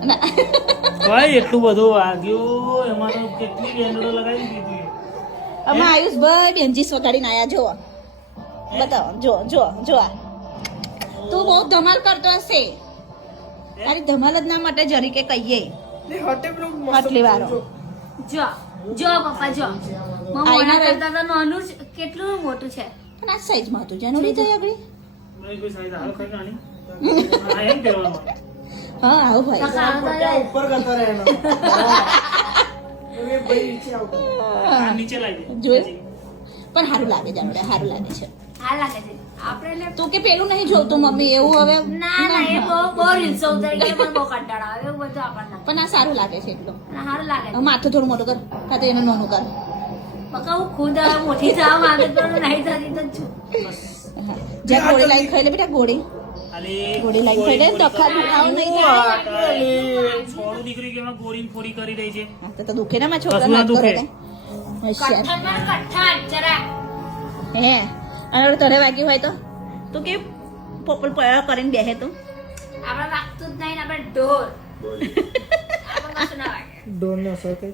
ભાઈ એટલું બધું વાગ્યું એમાં તો કેટલી બેન્ડો લગાવી દીધી અમે આયુષભાઈ બેન્ચીસ વગાડીને આયા જો બતાવો જો જો જો આ તું બહુ ધમાલ કરતો હશે તારી ધમાલ જ ના માટે જરી કે કહીએ આટલી વારો જો જો પપ્પા જો મોના કરતા તો નાનું કેટલું મોટું છે પણ આ સાઈઝમાં હતું જેનું લીધે આગળ કોઈ સાઈઝ હાલ કઈ નાની આ એમ કહેવાનું હા આવો ભાઈ ઉપર કરતા રહેનો એ ભાઈ નીચે આવતો આ નીચે લાવી દે જોયું પણ સારું લાગે જાનોડે સારું લાગે છે હા લાગે છે આપણે તું કે પેલું નહીં જોતું મમ્મી એવું હવે ના ના એ બહુ રીલ્સ ઉતરી ગઈ મને બહુ કંટાળો આવે એવું બધું આપણને પણ આ સારું લાગે છે એટલું સારું લાગે હવે માથું થોડું મોટું કર કાં તો એનું નાનું કર પકા હું ખુદ હવે મોટી થવા માંગે તો નહીં થતી તો છું હા. જ્યાં ગોળી લાઈન ખાઈ લે બેટા ગોળી ગોળી લાઈન ખાઈ લે દખા દુખાવો નહીં થાય છોડું દીકરી કે એમાં ગોળી ફોડી કરી રહી છે હા, તો દુખે ને મારા છોકરા કશું ના નાક કરે દુખે. ને હોશિયાર. કઠણ જરા હે અને હવે તને વાગ્યું હોય તો તું કે પોપલ પયા કરીને બેહે તું આપણે વાગતું જ નહીં ને આપણે ઢોર આપણે કશું ના વાગે ડોન નો અસર કઈ